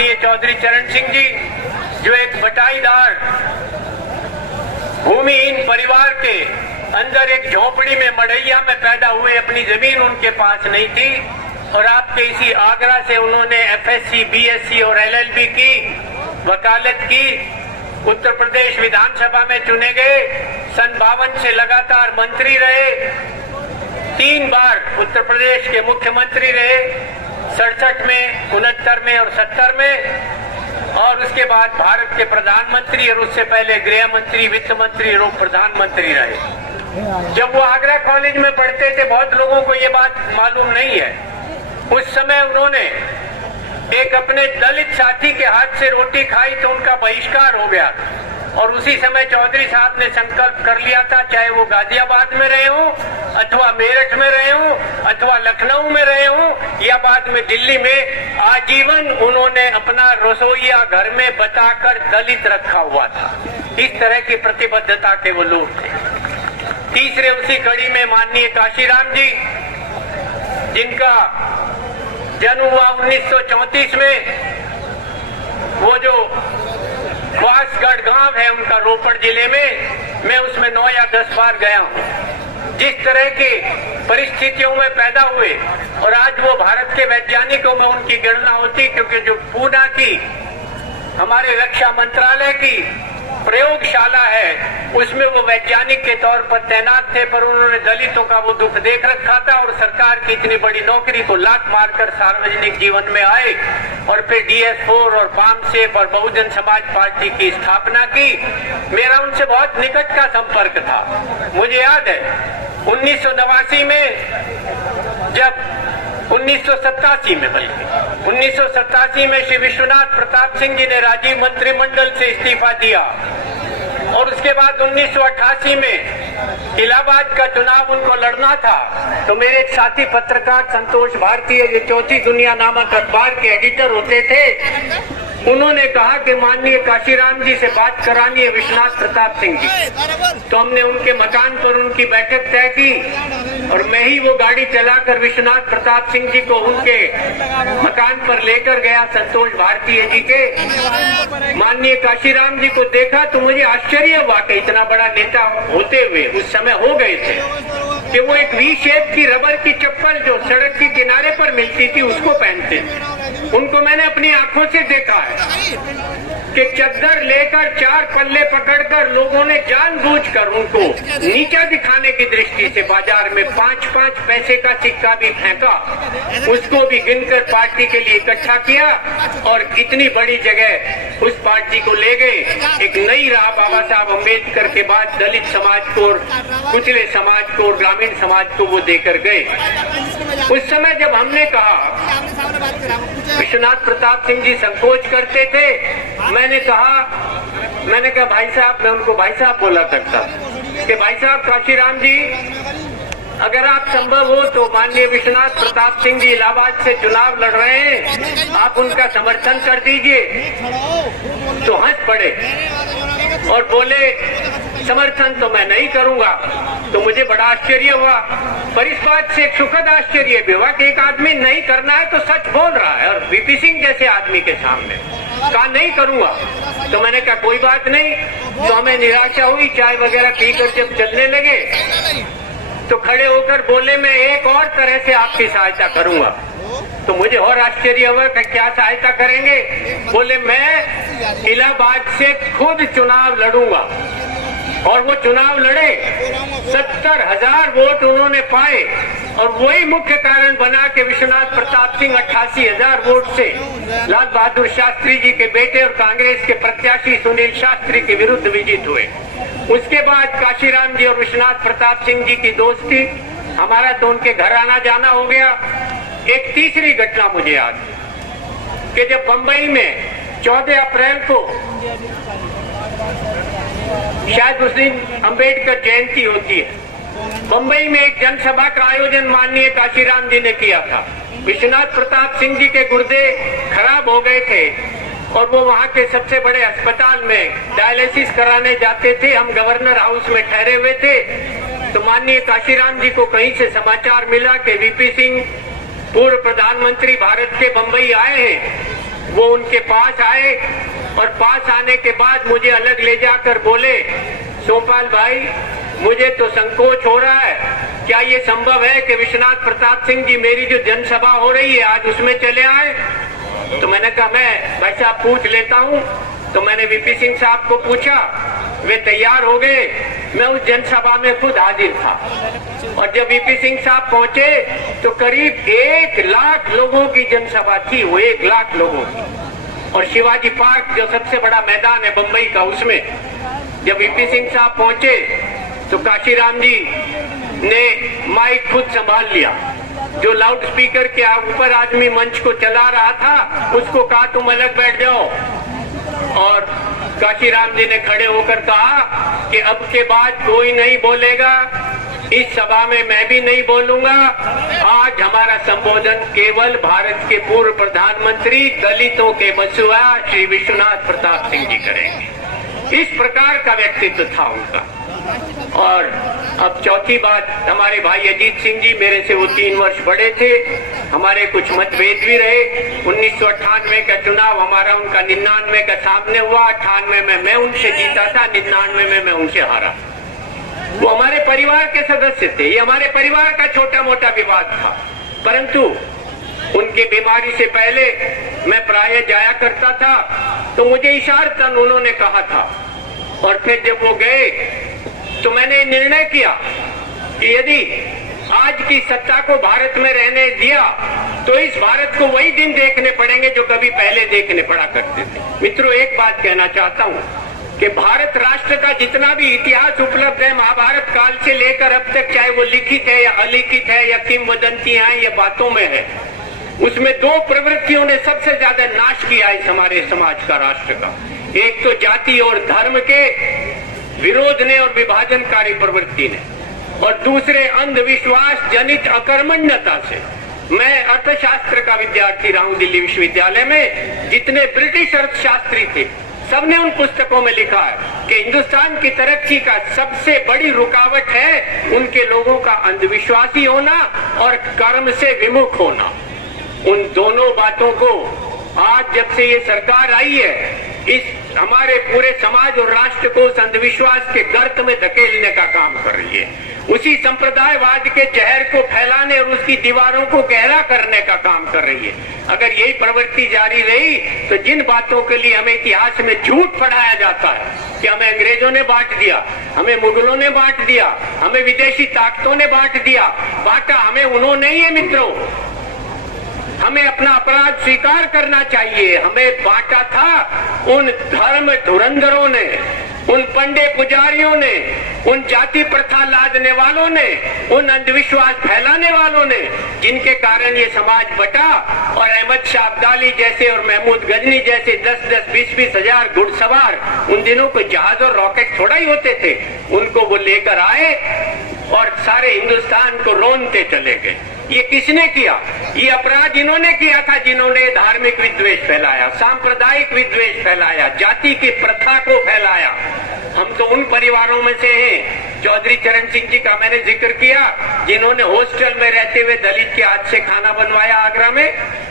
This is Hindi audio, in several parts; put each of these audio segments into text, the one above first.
माननीय चौधरी चरण सिंह जी, जो एक बटाईदार भूमिहीन परिवार के अंदर एक झोपड़ी में मड़ैया में पैदा हुए, अपनी जमीन उनके पास नहीं थी और आपके इसी आगरा से उन्होंने एफएससी, बीएससी और एलएलबी की वकालत की। उत्तर प्रदेश विधानसभा में चुने गए, सन 52 से लगातार मंत्री रहे, 3 बार उत्तर प्रदेश के मुख्यमंत्री रहे, 67 में, 69 में और 70 में, और उसके बाद भारत के प्रधानमंत्री और उससे पहले गृह मंत्री, वित्त मंत्री और प्रधानमंत्री रहे। जब वो आगरा कॉलेज में पढ़ते थे, बहुत लोगों को ये बात मालूम नहीं है, उस समय उन्होंने एक अपने दलित साथी के हाथ से रोटी खाई तो उनका बहिष्कार हो गया और उसी समय चौधरी साहब ने संकल्प कर लिया था, चाहे वो गाजियाबाद में रहे हों अथवा मेरठ में रहे हों अथवा लखनऊ में रहे हों या बाद में दिल्ली में, आजीवन उन्होंने अपना रसोईया घर में बताकर दलित रखा हुआ था। इस तरह की प्रतिबद्धता के वो लोग थे। तीसरे उसी कड़ी में माननीय काशीराम जी, जिनका जन्म हुआ 1934 में, वो जो वासगढ़ गांव है उनका रोपड़ जिले में, मैं उसमें 9 या 10 बार गया हूं। जिस तरह की परिस्थितियों में पैदा हुए और आज वो भारत के वैज्ञानिकों में उनकी गणना होती, क्योंकि जो पूना की हमारे रक्षा मंत्रालय की प्रयोगशाला है उसमें वो वैज्ञानिक के तौर पर तैनात थे, पर उन्होंने दलितों का वो दुख देख रखा था और सरकार की इतनी बड़ी नौकरी को लात मारकर सार्वजनिक जीवन में आए और फिर DS4 और पामसेप और बहुजन समाज पार्टी की स्थापना की। मेरा उनसे बहुत निकट का संपर्क था। मुझे याद है 1989 में, जब 1987 में, बल्कि 1987 में श्री विश्वनाथ प्रताप सिंह जी ने राजीव मंत्रिमंडल से इस्तीफा दिया और उसके बाद 1988 में इलाहाबाद का चुनाव उनको लड़ना था, तो मेरे एक साथी पत्रकार संतोष भारतीय, ये चौथी दुनिया नामक अखबार के एडिटर होते थे, उन्होंने कहा कि माननीय काशीराम जी से बात करानी है विश्वनाथ प्रताप सिंह जी। तो हमने उनके मकान पर उनकी बैठक तय की और मैं ही वो गाड़ी चलाकर विश्वनाथ प्रताप सिंह जी को उनके मकान पर लेकर गया, संतोष भारतीय जी के। माननीय काशीराम जी को देखा तो मुझे आश्चर्य हुआ कि इतना बड़ा नेता होते हुए उस समय हो गए थे कि वो एक वी शेप की रबर की चप्पल जो सड़क के किनारे पर मिलती थी उसको पहनते थे। उनको मैंने अपनी आंखों से देखा है कि चद्दर लेकर 4 पल्ले पकड़कर लोगों ने जानबूझकर उनको नीचा दिखाने की दृष्टि से बाजार में 5-5 पैसे का सिक्का भी फेंका, उसको भी गिनकर पार्टी के लिए इकट्ठा किया और इतनी बड़ी जगह उस पार्टी को ले गए। एक नई राह बाबा साहब अम्बेडकर के बाद दलित समाज को, कुचले समाज को, ग्रामीण समाज को वो देकर गए। उस समय जब हमने कहा, विश्वनाथ प्रताप सिंह जी संकोच करते थे, मैंने कहा भाई साहब, मैं उनको भाई साहब बोला करता कि भाई साहब काशीराम जी, अगर आप संभव हो तो माननीय विश्वनाथ प्रताप सिंह जी इलाहाबाद से चुनाव लड़ रहे हैं, आप उनका समर्थन कर दीजिए। तो हंस पड़े और बोले समर्थन तो मैं नहीं करूंगा। तो मुझे बड़ा आश्चर्य हुआ, पर इस बात से एक सुखद आश्चर्य भी हुआ कि एक आदमी नहीं करना है तो सच बोल रहा है, और वीपी सिंह जैसे आदमी के सामने कहा नहीं करूंगा। तो मैंने कहा कोई बात नहीं। तो हमें निराशा हुई, चाय वगैरह पीकर जब चलने लगे तो खड़े होकर बोले मैं एक और तरह से आपकी सहायता करूंगा। तो मुझे और आश्चर्य हुआ कि क्या सहायता करेंगे। बोले मैं इलाहाबाद से खुद चुनाव लड़ूंगा। और वो चुनाव लड़े, 70,000 वोट उन्होंने पाए और वही मुख्य कारण बना कि विश्वनाथ प्रताप सिंह 88,000 वोट से लाल बहादुर शास्त्री जी के बेटे और कांग्रेस के प्रत्याशी सुनील शास्त्री के विरुद्ध विजित हुए। उसके बाद काशीराम जी और विश्वनाथ प्रताप सिंह जी की दोस्ती, हमारा तो उनके घर आना जाना हो गया। एक तीसरी घटना मुझे याद है कि जब बंबई में 14 अप्रैल को शायद उस दिन अम्बेडकर जयंती होती है, बंबई में एक जनसभा का आयोजन माननीय काशीराम जी ने किया था। विश्वनाथ प्रताप सिंह जी के गुर्दे खराब हो गए थे और वो वहाँ के सबसे बड़े अस्पताल में डायलिसिस कराने जाते थे। हम गवर्नर हाउस में ठहरे हुए थे तो माननीय काशीराम जी को कहीं से समाचार मिला कि वीपी सिंह पूर्व प्रधानमंत्री भारत के बंबई आए हैं। वो उनके पास आए और पास आने के बाद मुझे अलग ले जाकर बोले, सोमपाल भाई मुझे तो संकोच हो रहा है, क्या ये संभव है कि विश्वनाथ प्रताप सिंह जी मेरी जो जनसभा हो रही है आज उसमें चले आए? तो मैंने कहा मैं भाई साहब पूछ लेता हूँ। तो मैंने वीपी सिंह साहब को पूछा, वे तैयार हो गए। मैं उस जनसभा में खुद हाजिर था और जब वीपी सिंह साहब पहुंचे तो करीब 1 लाख लोगों की जनसभा थी, वो 1 लाख लोगों की। और शिवाजी पार्क जो सबसे बड़ा मैदान है बंबई का, उसमें जब वीपी सिंह साहब पहुंचे तो काशीराम जी ने माइक खुद संभाल लिया। जो लाउड स्पीकर के ऊपर आदमी मंच को चला रहा था उसको कहा तुम अलग बैठ जाओ, और काशीराम जी ने खड़े होकर कहा कि अब के बाद कोई नहीं बोलेगा, इस सभा में मैं भी नहीं बोलूंगा। आज हमारा संबोधन केवल भारत के पूर्व प्रधानमंत्री दलितों के बसुआ श्री विश्वनाथ प्रताप सिंह जी करेंगे। इस प्रकार का व्यक्तित्व था उनका। और अब चौथी बात, हमारे भाई अजीत सिंह जी मेरे से वो 3 वर्ष बड़े थे, हमारे कुछ मतभेद भी रहे। 1998 का चुनाव हमारा उनका 99 का सामने हुआ, 98 में मैं उनसे जीता था, 99 में मैं उनसे हारा। वो हमारे परिवार के सदस्य थे, ये हमारे परिवार का छोटा मोटा विवाद था। परंतु उनके बीमारी से पहले मैं प्रायः जाया करता था तो मुझे इशारतन उन्होंने कहा था, और फिर जब वो गए तो मैंने निर्णय किया कि यदि आज की सत्ता को भारत में रहने दिया तो इस भारत को वही दिन देखने पड़ेंगे जो कभी पहले देखने पड़ा करते थे। मित्रों, एक बात कहना चाहता हूँ कि भारत राष्ट्र का जितना भी इतिहास उपलब्ध है महाभारत काल से लेकर अब तक, चाहे वो लिखित है या अलिखित है या किंवदंतियां हैं या बातों में है, उसमें 2 प्रवृत्तियों ने सबसे ज्यादा नाश किया इस हमारे समाज का, राष्ट्र का। एक तो जाति और धर्म के विरोध ने और विभाजनकारी प्रवृत्ति ने, और दूसरे अंधविश्वास जनित अकर्मण्यता से। मैं अर्थशास्त्र का विद्यार्थी रहा हूं दिल्ली विश्वविद्यालय में। जितने ब्रिटिश अर्थशास्त्री थे सबने उन पुस्तकों में लिखा है कि हिंदुस्तान की तरक्की का सबसे बड़ी रुकावट है उनके लोगों का अंधविश्वासी होना और कर्म से विमुख होना। उन दोनों बातों को आज जब से ये सरकार आई है, इस हमारे पूरे समाज और राष्ट्र को उस अंधविश्वास के गर्त में धकेलने का काम कर रही है। उसी संप्रदायवाद के जहर को फैलाने और उसकी दीवारों को गहरा करने का काम कर रही है। अगर यही प्रवृत्ति जारी रही तो जिन बातों के लिए हमें इतिहास में झूठ पढ़ाया जाता है कि हमें अंग्रेजों ने बांट दिया, हमें मुगलों ने बांट दिया, हमें विदेशी ताकतों ने बांट दिया, बांटा हमें उन्होंने ही है। मित्रों, हमें अपना अपराध स्वीकार करना चाहिए। हमें बांटा था उन धर्म धुरंधरों ने, उन पंडे पुजारियों ने, उन जाति प्रथा लादने वालों ने, उन अंधविश्वास फैलाने वालों ने, जिनके कारण ये समाज बटा। और अहमद शाह अब्दाली जैसे और महमूद गजनी जैसे 10-10, 20-20 हजार घुड़सवार, उन दिनों कोई जहाज और रॉकेट थोड़ा ही होते थे, उनको वो लेकर आए और सारे हिंदुस्तान को रोनते चले गए। ये किसने किया? ये अपराध इन्होंने किया था जिन्होंने धार्मिक विद्वेष फैलाया, सांप्रदायिक विद्वेष फैलाया, जाति की प्रथा को फैलाया। हम तो उन परिवारों में से हैं, चौधरी चरण सिंह जी का मैंने जिक्र किया, जिन्होंने हॉस्टल में रहते हुए दलित के हाथ से खाना बनवाया आगरा में।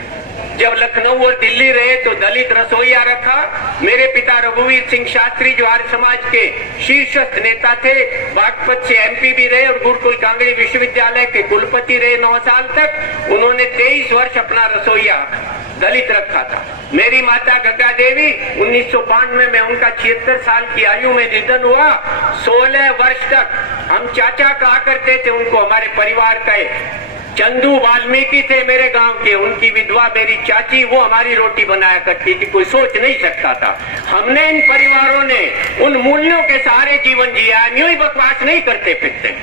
जब लखनऊ और दिल्ली रहे तो दलित रसोईया रखा। मेरे पिता रघुवीर सिंह शास्त्री जो आर्य समाज के शीर्षस्थ नेता थे, बागपत से एमपी भी रहे और गुरुकुल कांगड़ी विश्वविद्यालय के कुलपति रहे 9 साल तक। उन्होंने 23 वर्ष अपना रसोईया दलित रखा था। मेरी माता गंगा देवी 1992 में उनका 76 साल की आयु में निधन हुआ। 16 वर्ष तक हम चाचा कहा करते थे उनको, हमारे परिवार का चंदू वाल्मीकि थे मेरे गांव के, उनकी विधवा मेरी चाची, वो हमारी रोटी बनाया करती थी। कोई सोच नहीं सकता था। हमने इन परिवारों ने उन मूल्यों के सहारे जीवन जिया, यूं ही बकवास नहीं करते फिरते।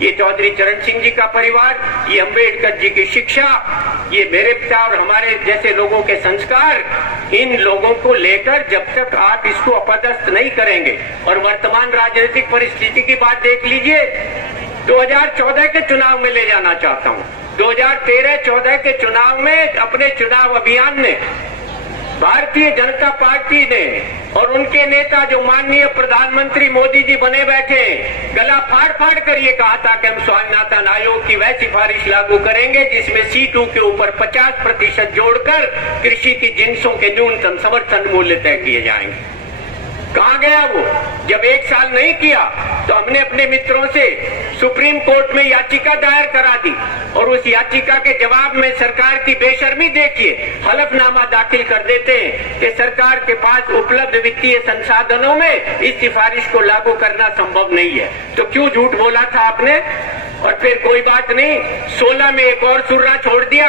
ये चौधरी चरण सिंह जी का परिवार, ये अम्बेडकर जी की शिक्षा, ये मेरे पिता और हमारे जैसे लोगों के संस्कार, इन लोगों को लेकर जब तक आप इसको अपदस्थ नहीं करेंगे। और वर्तमान राजनीतिक परिस्थिति की बात देख लीजिए। 2014 के चुनाव में ले जाना चाहता हूँ। 2013-14 के चुनाव में अपने चुनाव अभियान में भारतीय जनता पार्टी ने और उनके नेता जो माननीय प्रधानमंत्री मोदी जी बने बैठे, गला फाड़ फाड़ कर ये कहा था कि हम स्वामीनाथन आयोग की वह सिफारिश लागू करेंगे जिसमें C2 के ऊपर 50% जोड़कर कृषि की जिन्सों के न्यूनतम समर्थन मूल्य तय किए जाएंगे। कहां गया वो? जब 1 साल नहीं किया तो हमने अपने मित्रों से सुप्रीम कोर्ट में याचिका दायर करा दी और उस याचिका के जवाब में सरकार की बेशर्मी देखिए, हलफनामा दाखिल कर देते हैं कि सरकार के पास उपलब्ध वित्तीय संसाधनों में इस सिफारिश को लागू करना संभव नहीं है। तो क्यों झूठ बोला था आपने? और फिर कोई बात नहीं, 16 में एक और सुर्रा छोड़ दिया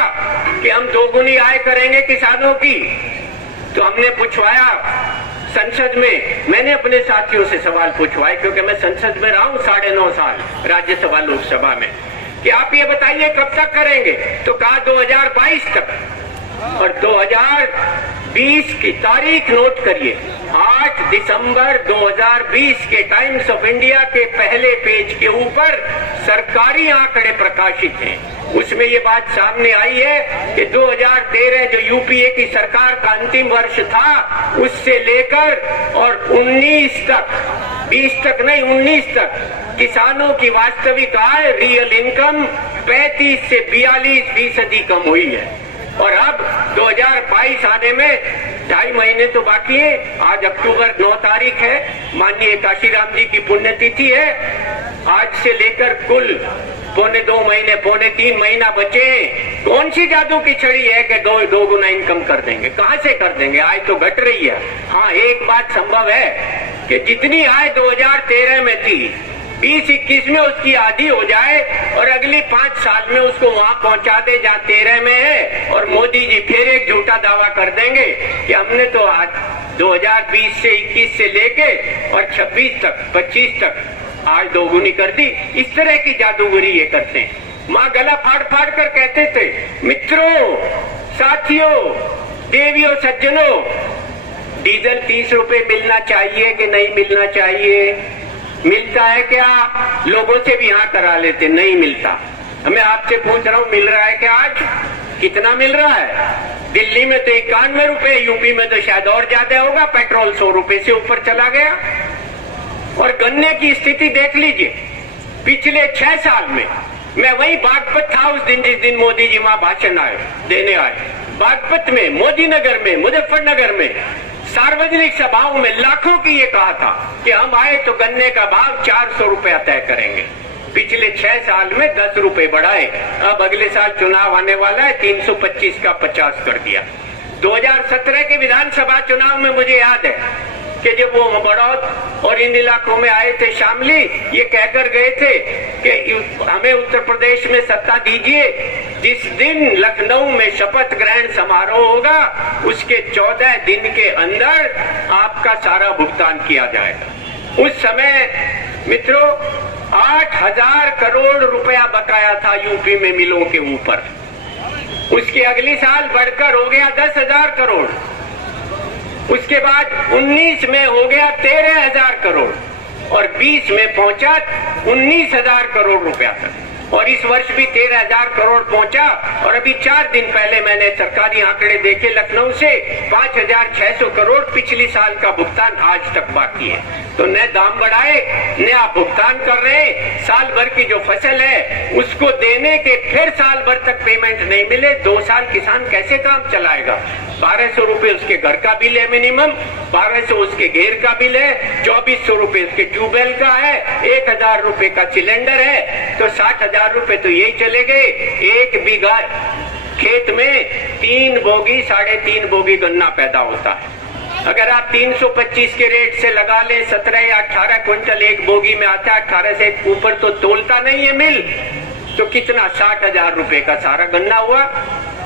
कि हम दोगुनी आय करेंगे किसानों की। तो हमने पूछवाया संसद में, मैंने अपने साथियों से सवाल पूछवाए क्योंकि मैं संसद में रहा हूं 9.5 साल, राज्यसभा लोकसभा में, कि आप ये बताइए कब तक करेंगे? तो कहा 2022 तक। और 2020 की तारीख नोट करिए, 8 दिसंबर 2020 के टाइम्स ऑफ इंडिया के पहले पेज के ऊपर सरकारी आंकड़े प्रकाशित हैं। उसमें ये बात सामने आई है कि 2013 जो यूपीए की सरकार का अंतिम वर्ष था, उससे लेकर और 19 तक, 20 तक नहीं 19 तक, किसानों की वास्तविक आय, रियल इनकम 35 से 42% कम हुई है। और अब 2022 आने में 2.5 महीने तो बाकी है। आज अक्टूबर 9 तारीख है, माननीय काशीराम जी की पुण्यतिथि है। आज से लेकर कुल 2.25 महीने, 3.25 महीना बचे। कौन सी जादू की छड़ी है कि दो गुना इनकम कर देंगे? कहां से कर देंगे? आय तो घट रही है। हाँ, एक बात संभव है कि जितनी आय 2013 में थी, 20-21 में उसकी आधी हो जाए और अगली 5 साल में उसको वहां पहुंचा दे जहां 13 में है, और मोदी जी फिर एक झूठा दावा कर देंगे कि हमने तो आज 2020 से 21 से लेके और 26 तक, 25 तक आज दोगुनी कर दी। इस तरह की जादूगरी ये करते हैं। माँ गला फाड़ फाड़ कर कहते थे, मित्रों, साथियों, देवियों, सज्जनों, डीजल 30 रुपए मिलना चाहिए कि नहीं मिलना चाहिए? मिलता है क्या? लोगों से भी यहाँ करा लेते, नहीं मिलता। मैं आपसे पूछ रहा हूँ, मिल रहा है क्या? आज कितना मिल रहा है? दिल्ली में तो 91 रुपए, यूपी में तो शायद और ज्यादा होगा। पेट्रोल 100 रुपए से ऊपर चला गया। और गन्ने की स्थिति देख लीजिए, पिछले 6 साल में, मैं वही बागपत था उस दिन जिस दिन मोदी जी वहां भाषण देने आए। बागपत में, मोदी नगर में, मुजफ्फरनगर में सार्वजनिक सभाओं में लाखों की ये कहा था कि हम आए तो गन्ने का भाव 400 रुपया तय करेंगे। पिछले 6 साल में 10 रुपए बढ़ाए। अब अगले साल चुनाव आने वाला है, 325 का 50 कर दिया। 2017 के विधानसभा चुनाव में मुझे याद है कि जब वो बड़ौद और इन इलाकों में आए थे, शामली, ये कहकर गए थे कि हमें उत्तर प्रदेश में सत्ता दीजिए, जिस दिन लखनऊ में शपथ ग्रहण समारोह होगा उसके 14 दिन के अंदर आपका सारा भुगतान किया जाएगा। उस समय मित्रों 8,000 करोड़ रुपया बकाया था यूपी में मिलों के ऊपर। उसके अगली साल बढ़कर हो गया 10,000 करोड़। उसके बाद 19 में हो गया 13,000 करोड़ और 20 में पहुंचा 19,000 करोड़ रुपया तक। और इस वर्ष भी 13,000 करोड़ पहुंचा। और अभी 4 दिन पहले मैंने सरकारी आंकड़े देखे लखनऊ से, 5,600 करोड़ पिछले साल का भुगतान आज तक बाकी है। तो न दाम बढ़ाए न आप भुगतान कर रहे हैं। साल भर की जो फसल है उसको देने के फिर साल भर तक पेमेंट नहीं मिले, 2 साल किसान कैसे काम चलाएगा? 1,200 रुपए उसके घर का बिल है मिनिमम, 1,200 उसके घेर का बिल है, 2,400 रुपए उसके ट्यूबवेल का है, 1,000 रुपए का सिलेंडर है, तो 60,000 रुपए तो यही चले गए। 1 बीघा खेत में 3 बोगी 3.5 बोगी गन्ना पैदा होता है। अगर आप 325 के रेट से लगा लें, 17 या 18 क्विंटल एक बोगी में आता है, 18 से ऊपर तो तोलता नहीं है मिल, तो कितना 60,000 रुपए का सारा गन्ना हुआ।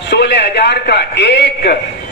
16,000 का एक,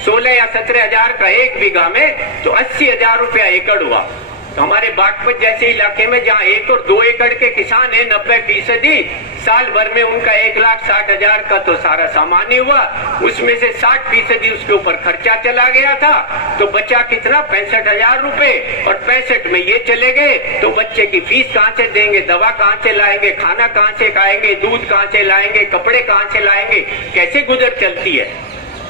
16 या 17,000 का 1 बीघा में तो 80,000 रुपया एकड़ हुआ। तो हमारे बागपत जैसे इलाके में जहाँ 1 और 2 एकड़ के किसान है, 90% साल भर में उनका 1,60,000 का तो सारा सामान्य हुआ। उसमें से 60% उसके ऊपर खर्चा चला गया था, तो बचा कितना? 65,000 रुपए। और 65 में ये चले गए तो बच्चे की फीस कहाँ से देंगे, दवा कहाँ से लाएंगे, खाना कहाँ से खाएंगे, दूध कहाँ से लाएंगे, कपड़े कहाँ से लाएंगे, कैसे गुजर चलती है?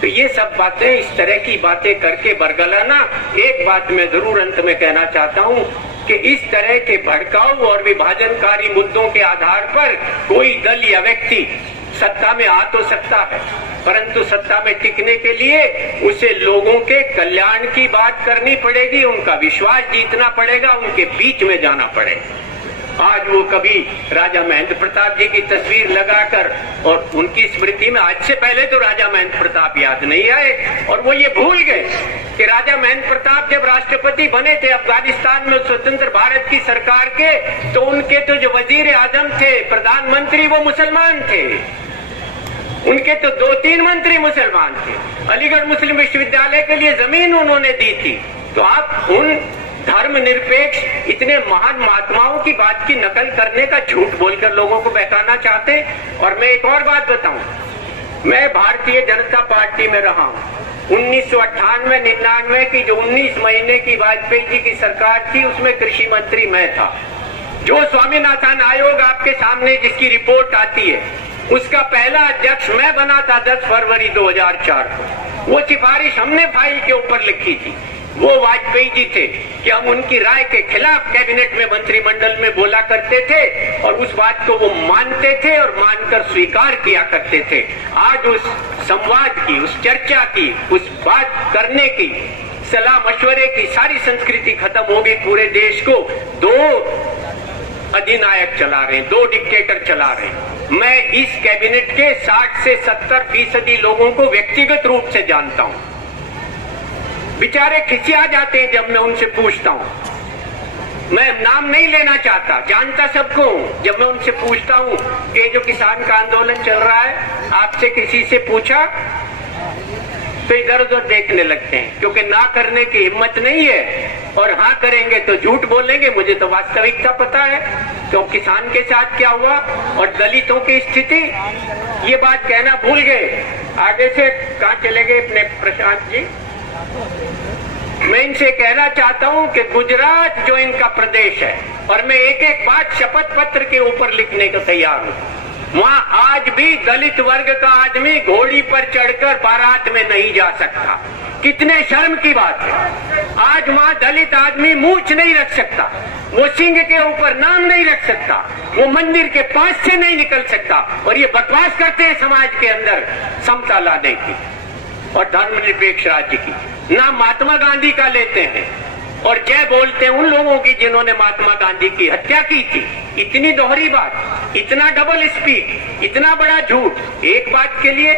तो ये सब बातें, इस तरह की बातें करके बरगलाना। एक बात मैं जरूर अंत में कहना चाहता हूँ कि इस तरह के भड़काऊ और विभाजनकारी मुद्दों के आधार पर कोई दल या व्यक्ति सत्ता में आ तो सकता है, परंतु सत्ता में टिकने के लिए उसे लोगों के कल्याण की बात करनी पड़ेगी, उनका विश्वास जीतना पड़ेगा, उनके बीच में जाना पड़ेगा। आज वो कभी राजा महेंद्र प्रताप जी की तस्वीर लगाकर और उनकी स्मृति में, आज से पहले तो राजा महेंद्र प्रताप याद नहीं आए और वो ये भूल गए कि राजा महेंद्र प्रताप जब राष्ट्रपति बने थे अफगानिस्तान में स्वतंत्र भारत की सरकार के, तो उनके तो जो वजीर आजम थे, प्रधानमंत्री, वो मुसलमान थे। उनके तो 2-3 मंत्री मुसलमान थे। अलीगढ़ मुस्लिम विश्वविद्यालय के लिए जमीन उन्होंने दी थी। तो आप उन धर्मनिरपेक्ष इतने महान महात्माओं की बात की नकल करने का झूठ बोलकर लोगों को बहकाना चाहते। और मैं एक और बात बताऊं, मैं भारतीय जनता पार्टी में रहा हूं। 1998-99 की जो 19 महीने की वाजपेयी जी की सरकार थी, उसमें कृषि मंत्री मैं था। जो स्वामीनाथन आयोग आपके सामने जिसकी रिपोर्ट आती है, उसका पहला अध्यक्ष मैं बना था 10 फरवरी 2004 को। वो सिफारिश हमने फाइल के ऊपर लिखी थी। वो वाजपेयी जी थे कि हम उनकी राय के खिलाफ कैबिनेट में, मंत्रिमंडल में बोला करते थे और उस बात को वो मानते थे और मानकर स्वीकार किया करते थे। आज उस संवाद की, उस चर्चा की, उस बात करने की, सलाह मशवरे की सारी संस्कृति खत्म हो गई। पूरे देश को 2 अधिनायक चला रहे हैं, 2 डिक्टेटर चला रहे हैं। मैं इस कैबिनेट के 60 से 70% लोगों को व्यक्तिगत रूप से जानता हूं। बेचारे खिसिया जाते हैं जब मैं उनसे पूछता हूं। मैं नाम नहीं लेना चाहता, जानता सबको। जब मैं उनसे पूछता हूं कि जो किसान का आंदोलन चल रहा है, आपसे किसी से पूछा, तो इधर उधर देखने लगते हैं, क्योंकि ना करने की हिम्मत नहीं है और हाँ करेंगे तो झूठ बोलेंगे। मुझे तो वास्तविकता पता है। तो किसान के साथ क्या हुआ और दलितों की स्थिति, ये बात कहना भूल गए। आगे से कहाँ चले गए अपने प्रशांत जी? मैं इनसे कहना चाहता हूं कि गुजरात जो इनका प्रदेश है, और मैं एक एक बात शपथ पत्र के ऊपर लिखने को तैयार हूं, वहां आज भी दलित वर्ग का आदमी घोड़ी पर चढ़कर बारात में नहीं जा सकता। कितने शर्म की बात है। आज वहां दलित आदमी मूंछ नहीं रख सकता, वो सिंह के ऊपर नाम नहीं रख सकता, वो मंदिर के पास से नहीं निकल सकता। और ये बकवास करते हैं समाज के अंदर समता लाने की और धर्मनिरपेक्ष राज्य की। नाम महात्मा गांधी का लेते हैं और जय बोलते हैं उन लोगों की जिन्होंने महात्मा गांधी की हत्या की थी। इतनी दोहरी बात, इतना डबल स्पीक, इतना बड़ा झूठ एक बात के लिए।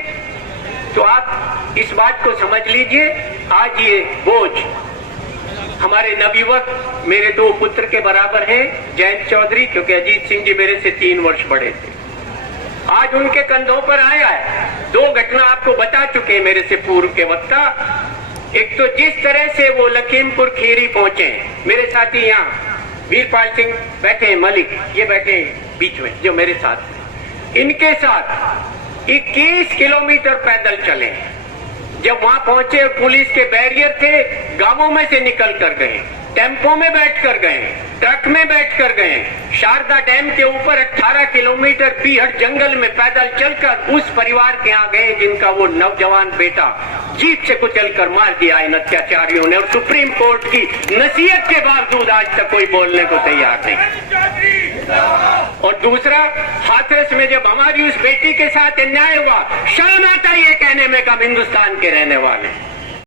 तो आप इस बात को समझ लीजिए। आज ये बोझ हमारे नवयुवक, मेरे 2 पुत्र के बराबर हैं, जयंत चौधरी, क्योंकि अजीत सिंह जी मेरे से 3 वर्ष बड़े थे, आज उनके कंधों पर आया है। 2 घटना आपको बता चुके मेरे से पूर्व के वक्ता। एक तो जिस तरह से वो लखीमपुर खीरी पहुंचे, मेरे साथी यहाँ वीरपाल सिंह बैठे हैं, मलिक ये बैठे बीच में जो मेरे साथ, इनके साथ 21 किलोमीटर पैदल चले। जब वहां पहुंचे और पुलिस के बैरियर थे, गांवों में से निकल कर गए, टेम्पो में बैठ कर गए, ट्रक में बैठ कर गए, शारदा डैम के ऊपर 18 किलोमीटर पीहट जंगल में पैदल चलकर उस परिवार के यहाँ गए जिनका वो नौजवान बेटा जीप से कुचलकर मार दिया इन अत्याचारियों ने। और सुप्रीम कोर्ट की नसीहत के बावजूद आज तक कोई बोलने को तैयार नहीं। और दूसरा, हाथरस में जब हमारी उस बेटी के साथ अन्याय हुआ, शर्म आता है ये कहने में कि हम हिंदुस्तान के रहने वाले।